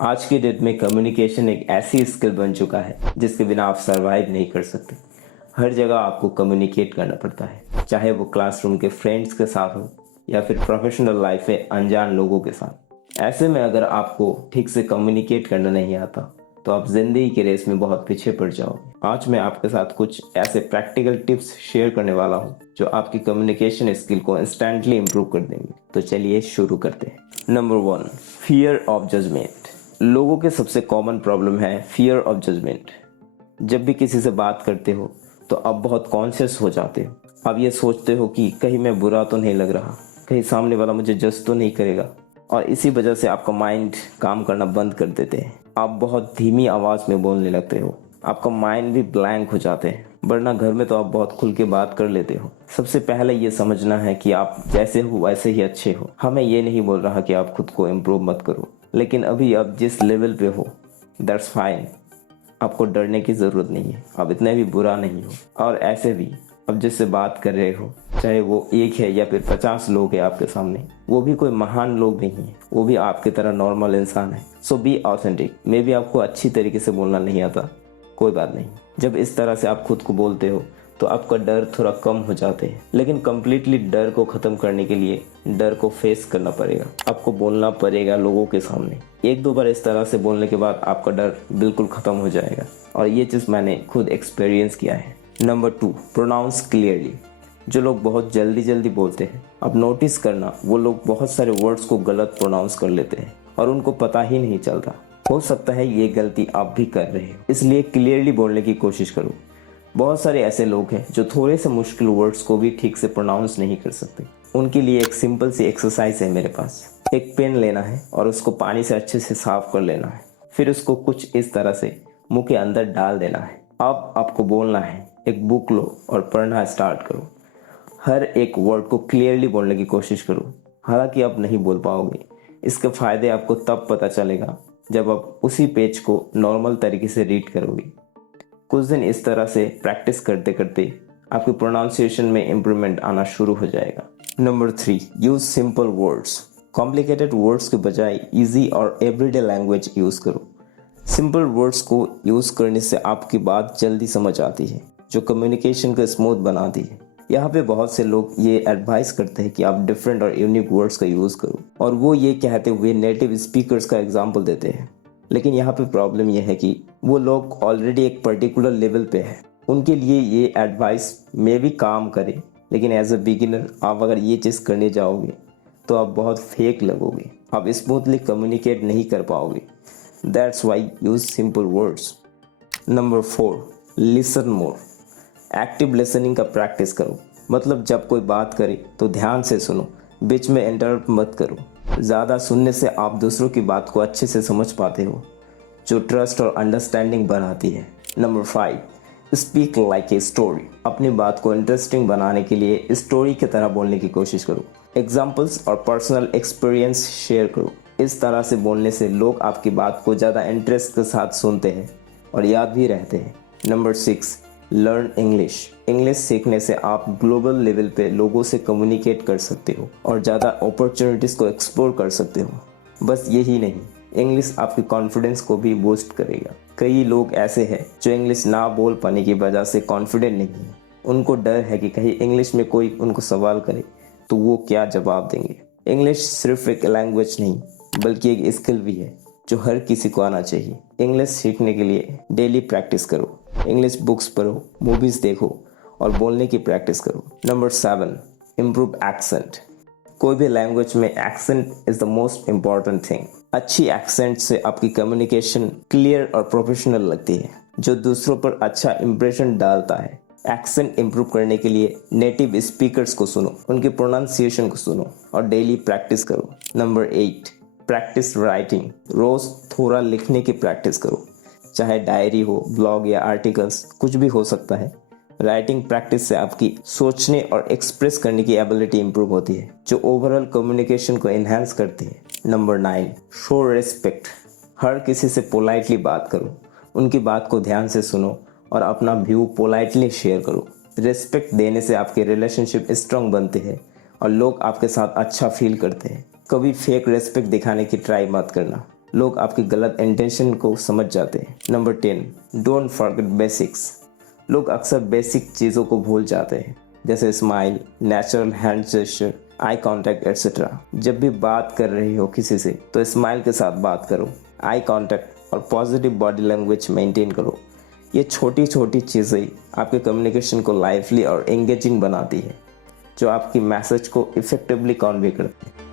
आज के डेट में कम्युनिकेशन एक ऐसी स्किल बन चुका है जिसके बिना आप सरवाइव नहीं कर सकते। हर जगह आपको कम्युनिकेट करना पड़ता है, चाहे वो क्लासरूम के फ्रेंड्स के साथ हो या फिर प्रोफेशनल लाइफ में अनजान लोगों के साथ। ऐसे में अगर आपको ठीक से कम्युनिकेट करना नहीं आता तो आप जिंदगी की रेस में बहुत पीछे पड़ जाओगे। आज मैं आपके साथ कुछ ऐसे प्रैक्टिकल टिप्स शेयर करने वाला हूँ जो आपकी कम्युनिकेशन स्किल को इंस्टेंटली इम्प्रूव कर देंगे। तो चलिए शुरू करते हैं। Number 1, fear of judgement. लोगों के सबसे कॉमन प्रॉब्लम है फियर ऑफ जजमेंट। जब भी किसी से बात करते हो तो आप बहुत कॉन्शियस हो जाते हो। आप ये सोचते हो कि कहीं मैं बुरा तो नहीं लग रहा, कहीं सामने वाला मुझे जज तो नहीं करेगा, और इसी वजह से आपका माइंड काम करना बंद कर देते हैं। आप बहुत धीमी आवाज़ में बोलने लगते हो, आपका माइंड भी ब्लैंक हो जाते हैं। वरना घर में तो आप बहुत खुल के बात कर लेते हो। सबसे पहले ये समझना है कि आप जैसे हो वैसे ही अच्छे हो। हमें ये नहीं बोल रहा कि आप खुद को इम्प्रूव मत करो, लेकिन अभी आप जिस लेवल पे हो दैट्स फाइन। आपको डरने की ज़रूरत नहीं है, आप इतने भी बुरा नहीं हो। और ऐसे भी अब जिससे बात कर रहे हो, चाहे वो एक है या फिर 50 लोग हैं आपके सामने, वो भी कोई महान लोग नहीं है, वो भी आपकी तरह नॉर्मल इंसान है। सो बी ऑथेंटिक। मे बी आपको अच्छी तरीके से बोलना नहीं आता, कोई बात नहीं। जब इस तरह से आप खुद को बोलते हो तो आपका डर थोड़ा कम हो जाते हैं। लेकिन कम्प्लीटली डर को ख़त्म करने के लिए डर को फेस करना पड़ेगा। आपको बोलना पड़ेगा लोगों के सामने। एक दो बार इस तरह से बोलने के बाद आपका डर बिल्कुल ख़त्म हो जाएगा, और ये चीज़ मैंने खुद एक्सपीरियंस किया है। Number 2, pronounce clearly. जो लोग बहुत जल्दी जल्दी बोलते हैं, अब नोटिस करना, वो लोग बहुत सारे वर्ड्स को गलत प्रोनाउंस कर लेते हैं और उनको पता ही नहीं चलता। हो सकता है ये गलती आप भी कर रहे हो, इसलिए क्लियरली बोलने की कोशिश करो। बहुत सारे ऐसे लोग हैं जो थोड़े से मुश्किल वर्ड्स को भी ठीक से प्रोनाउंस नहीं कर सकते। उनके लिए एक सिंपल सी एक्सरसाइज है मेरे पास। एक पेन लेना है और उसको पानी से अच्छे से साफ कर लेना है। फिर उसको कुछ इस तरह से मुंह के अंदर डाल देना है। अब आपको बोलना है, एक बुक लो और पढ़ना स्टार्ट करो। हर एक वर्ड को क्लियरली बोलने की कोशिश करो। हालांकि आप नहीं बोल पाओगे, इसके फ़ायदे आपको तब पता चलेगा जब आप उसी पेज को नॉर्मल तरीके से रीड करोगे। कुछ दिन इस तरह से प्रैक्टिस करते करते आपके प्रोनाउंसिएशन में इम्प्रूवमेंट आना शुरू हो जाएगा। Number 3, use simple words. Complicated words के बजाय इजी और एवरीडे लैंग्वेज यूज़ करो। सिंपल वर्ड्स को यूज़ करने से आपकी बात जल्दी समझ आती है, जो कम्युनिकेशन को स्मूथ बनाती है। यहाँ पे बहुत से लोग ये एडवाइस करते हैं कि आप डिफरेंट और यूनिक वर्ड्स का यूज़ करो, और वो ये कहते हुए नेटिव स्पीकर्स का एग्जाम्पल देते हैं। लेकिन यहाँ पे प्रॉब्लम यह है कि वो लोग ऑलरेडी एक पर्टिकुलर लेवल पे है। उनके लिए ये एडवाइस में भी काम करे, लेकिन एज अ बिगिनर आप अगर ये चीज़ करने जाओगे तो आप बहुत फेक लगोगे, आप स्मूथली कम्युनिकेट नहीं कर पाओगे। That's why use simple words. Number 4, listen more. Active listening का प्रैक्टिस करो। मतलब जब कोई बात करे तो ध्यान से सुनो, बीच में इंटरप्ट मत करो। ज़्यादा सुनने से आप दूसरों की बात को अच्छे से समझ पाते हो, जो ट्रस्ट और अंडरस्टैंडिंग बढ़ाती है। Number 5, speak like a story. अपनी बात को इंटरेस्टिंग बनाने के लिए स्टोरी की तरह बोलने की कोशिश करो। एग्जाम्पल्स और पर्सनल एक्सपीरियंस शेयर करो। इस तरह से बोलने से लोग आपकी बात को ज़्यादा इंटरेस्ट के साथ सुनते हैं और याद भी रहते हैं। Number 6, learn English. इंग्लिश सीखने से आप ग्लोबल लेवल पे लोगों से कम्युनिकेट कर सकते हो और ज़्यादा अपॉर्चुनिटीज़ को एक्सप्लोर कर सकते हो। बस यही नहीं, इंग्लिश आपके कॉन्फिडेंस को भी बूस्ट करेगा। कई लोग ऐसे हैं जो इंग्लिश ना बोल पाने की वजह से कॉन्फिडेंट नहीं है। उनको डर है कि कहीं इंग्लिश में कोई उनको सवाल करे तो वो क्या जवाब देंगे। इंग्लिश सिर्फ एक लैंग्वेज नहीं बल्कि एक स्किल भी है जो हर किसी को आना चाहिए। इंग्लिश सीखने के लिए डेली प्रैक्टिस करो, इंग्लिश बुक्स पढ़ो, मूवीज़ देखो और बोलने की प्रैक्टिस करो। Number 7, improve accent. कोई भी लैंग्वेज में accent is the most important thing. अच्छी एक्सेंट से आपकी कम्युनिकेशन क्लियर और प्रोफेशनल लगती है, जो दूसरों पर अच्छा इंप्रेशन डालता है। एक्सेंट इम्प्रूव करने के लिए नेटिव स्पीकर्स को सुनो, उनके प्रोनाउंसिएशन को सुनो और डेली प्रैक्टिस करो। Number 8, practice writing. रोज़ थोड़ा लिखने की प्रैक्टिस करो, चाहे डायरी हो, ब्लॉग या आर्टिकल्स, कुछ भी हो सकता है। राइटिंग प्रैक्टिस से आपकी सोचने और एक्सप्रेस करने की एबिलिटी इंप्रूव होती है, जो ओवरऑल कम्युनिकेशन को एनहांस करती है। Number 9, show respect. हर किसी से पोलाइटली बात करो, उनकी बात को ध्यान से सुनो और अपना व्यू पोलाइटली शेयर करो। रिस्पेक्ट देने से आपके रिलेशनशिप स्ट्रांग बनते हैं और लोग आपके साथ अच्छा फील करते हैं। कभी फेक रिस्पेक्ट दिखाने की ट्राई मत करना। लोग आपकी गलत इंटेंशन को समझ जाते हैं। Number 10, don't forget basics. लोग अक्सर बेसिक चीज़ों को भूल जाते हैं, जैसे smile, natural hand gesture, eye contact etcetera. जब भी बात कर रहे हो किसी से तो स्माइल के साथ बात करो, आई कांटेक्ट और पॉजिटिव बॉडी लैंग्वेज मेंटेन करो। ये छोटी छोटी चीज़ें आपके कम्युनिकेशन को लाइवली और एंगेजिंग बनाती है, जो आपकी मैसेज को इफेक्टिवली कन्वे करती है।